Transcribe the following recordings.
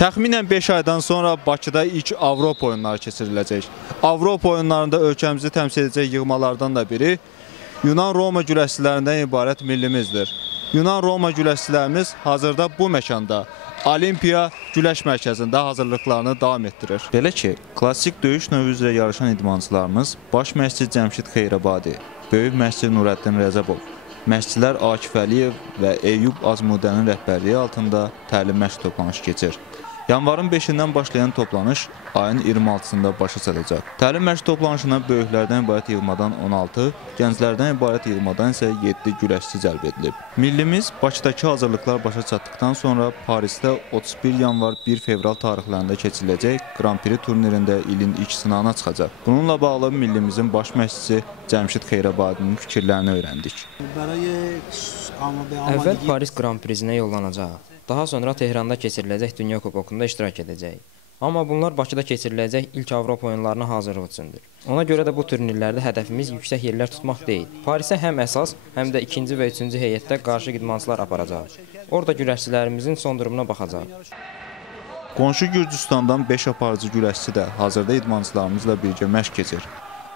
Təxminən 5 aydan sonra Bakıda ilk Avropa oyunları keçiriləcək. Avropa oyunlarında ölkəmizi təmsil edəcək yığmalardan da biri Yunan-Roma güləşçilərindən ibarət millimizdir. Yunan-Roma güləşçilərimiz hazırda bu məkanda Olimpiya Güləş Mərkəzində hazırlıqlarını davam etdirir. Belə ki, klassik döyüş növü üzrə yarışan idmançılarımız Baş məşqçi Cəmşid Xeyrabadi, böyük məşqçi Nurəddin Rəzəbov, məşqçilər Akif Əliyev və Eyyub Azmudənin rəhbərliyi altında təlim məşq toplanışı keçir. Yanvarın 5-dən başlayan toplanış ayın 26-sında başa çatacaq. Təlim məşq toplanışına böyüklərdən ibarət yığmadan 16, gənclərdən ibarət yığmadan isə 7 güləşçi cəlb edilib. Millimiz Bakıdakı hazırlıqlar başa çatdıqdan sonra Parisdə 31 yanvar 1 fevral tarixlərində keçiriləcək Grand Prix turnirində ilin ilk sınağına çıxacaq. Bununla bağlı millimizin baş məşqçisi Cəmşid Xeyrabadinin fikirlərini öyrəndik. Əvvəl Paris Grand Prix-sinə yollanacaq. Daha sonra Tehranda keçiriləcək Dünya Kubokunda iştirak edəcək. Amma bunlar Bakıda keçiriləcək ilk Avropa oyunlarına hazırlıq üçündür. Ona görə də bu turnirlərdə hədəfimiz yüksək yerlər tutmaq deyil. Parisə həm əsas, həm də ikinci və üçüncü heyətdə qarşı idmançılar aparacaq. Orada güləşçilərimizin son durumuna baxacaq. Qonşu Gürcüstandan 5 aparıcı güləşçi də hazırda idmançılarımızla birgə məşq keçir.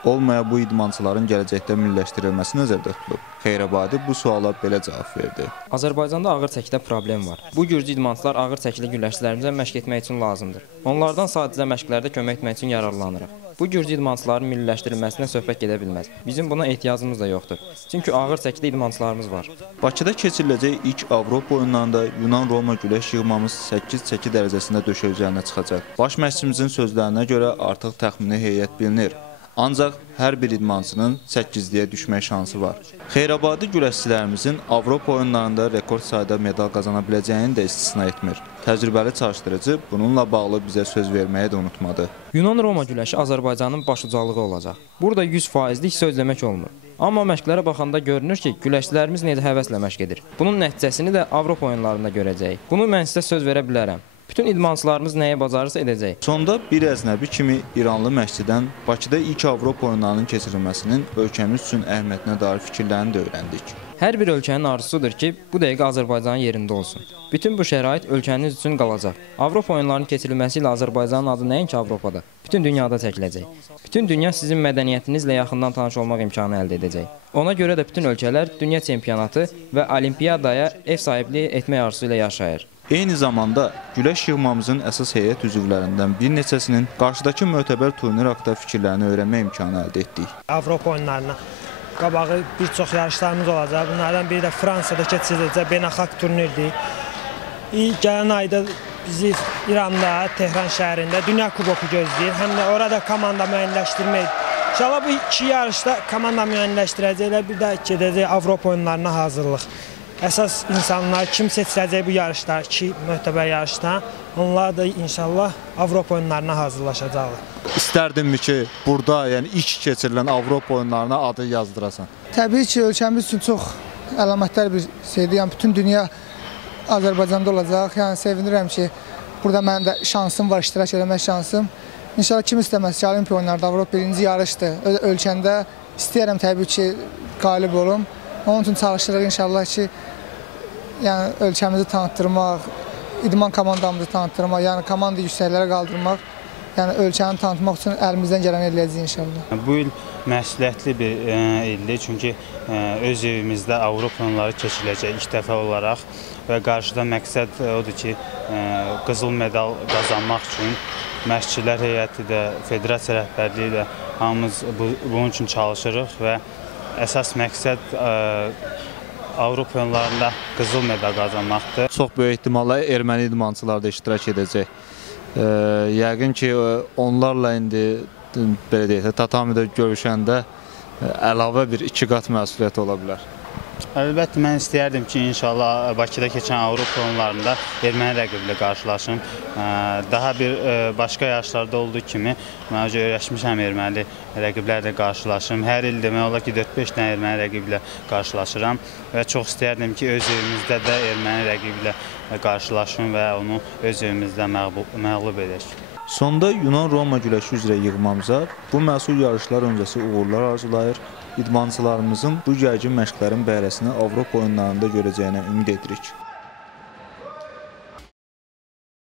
Olmaya bu idmançıların gələcəkdə milliləşdirilməsi nəzərdə tutulub. Xeyrabadi bu suala belə cavab verdi. Azərbaycanda ağır çəkidə problem var. Bu gürcü idmançılar ağır çəkili güləşçilərimizə məşq etmək üçün lazımdır. Onlardan sadəcə məşqlərdə kömək etmək üçün yararlanırıq. Bu gürcü idmançıların milliləşdirilməsinə söhbət gedə bilməz. Bizim buna ehtiyacımız da yoxdur. Çünki ağır çəkidə idmançılarımız var. Bakıda keçiriləcək ilk Avropa oyunlarında Yunan-Roma güləş yığmamız 8 çəki dərəcəsində döşə üzərinə çıxacaq. Baş məşqçimizin sözlərinə görə artıq təxmini heyət bilinir. Ancaq hər bir idmançının 8-liyə düşmək şansı var. Xeyrabadi güləşçilərimizin Avropa oyunlarında rekord sayda medal qazana biləcəyini də istisna etmir. Təcrübəli çalışdırıcı bununla bağlı bizə söz verməyi də unutmadı. Yunan-Roma güləşi Azərbaycanın başucalığı olacaq. Burada 100%lik söz demək olmur. Amma məşqlərə baxanda görünür ki, güləşçilərimiz necə həvəslə məşq edir. Bunun nəticəsini də Avropa oyunlarında görəcəyik. Bunu mən sizə söz verə bilərəm. Bütün idmançılarımız nəyə bacarırsa edəcək. Sonda bir əznəbi kimi İranlı məşqçidən Bakıda ilk Avropa oyunlarının keçirilməsinin ölkəmiz üçün əhəmiyyətinə dair fikirlərini də öyrəndik. Hər bir ölkənin arzusudur ki, bu dəqiqə Azərbaycanın yerində olsun. Bütün bu şərait ölkəniz üçün qalacaq. Avropa oyunlarının keçirilməsi ilə Azərbaycanın adı nəinki Avropada, bütün dünyada çəkiləcək. Bütün dünya sizin mədəniyyətinizlə yaxından tanış olmaq imkanı əldə edəcək. Ona görə də bütün ölkələr dünya çempionatı və olimpiyadaya ev sahibliyi etmək arzusu ilə yaşayır. Eyni zamanda güləş yığmamızın əsas heyət üzvlərindən bir neçəsinin qarşıdakı mötəbər turnir haqqında fikirlərini öyrənmək imkanı əldə etdik. Avropa oyunlarına qabağı bir çox yarışlarımız olacaq. Bunlardan biri də Fransada keçiriləcək beynəlxalq turnirdir. Gələn ayda bizi İranda, Tehran şəhərində Dünya Kuboku gözləyir. Həm də orada komanda müəyyənləşdirmək. İnşallah bu iki yarışda komanda müəyyənləşdirəcəklər. Bir də gedəcək Avropa oyunlarına hazırlıq. Əsas insanlar kim seçiləcək bu yarışda, iki möhtəbər yarışda, onlar da inşallah Avropa oyunlarına hazırlaşacaqlar. İstərdinmi ki, burada yəni ilk keçirilən Avropa oyunlarına adı yazdırasan? Təbii ki, ölkəmiz üçün çox əlamətdar bir şeydir. Yəni bütün dünya Azərbaycanda olacaq. Yəni sevinirəm ki, burada mənim də şansım var, iştirak etmək şansım. İnşallah kim istəməz ki, Olimpiya oyunlarında Avropa birinci yarışdır. Ölkəndə istəyərəm təbii ki, qalib olum. Onun üçün çalışırıq inşallah ki, yəni ölkəmizi tanıtdırmaq, idman komandamızı tanıtdırmaq, yəni komanda yüksəklərə qaldırmaq, yəni ölkəni tanıtmaq üçün əlimizdən gələni eləyəcəyik inşallah. Bu il məsuliyyətli bir ildir, çünki öz evimizdə Avropa oyunları keçiriləcək ilk dəfə olaraq və qarşıda məqsəd odur ki, qızıl medal qazanmaq üçün məşqçilər heyəti də, federasiya rəhbərliyi də hamımız bunun üçün çalışırıq və əsas məqsəd Avropa oyunlarında qızıl medal qazanmaqdır. Çox böyük ehtimalla erməni idmançılar da iştirak edəcək. Yəqin ki, onlarla indi belə deyək, tatamidə görüşəndə əlavə bir 2 qat məsuliyyət ola bilər. Əlbəttə, mən istəyərdim ki, inşallah Bakıda keçən Avropa oyunlarında erməni rəqiblə qarşılaşım. Daha bir başqa yarışlarda olduğu kimi mən öyrəşmişəm erməni rəqiblərlə qarşılaşım. Hər il demək olar ki, 4-5 dənə erməni rəqiblə qarşılaşıram və çox istəyərdim ki, öz evimizdə də erməni rəqiblə qarşılaşım və onu öz evimizdə məğlub edək. Sonda Yunan-Roma güləşi üzrə yığmamıza bu məsul yarışlar öncəsi uğurlar arzulayır. İdmançılarımızın bu gərgin məşqlərin bəhrəsini Avropa oyunlarında görəcəyinə ümid edirik.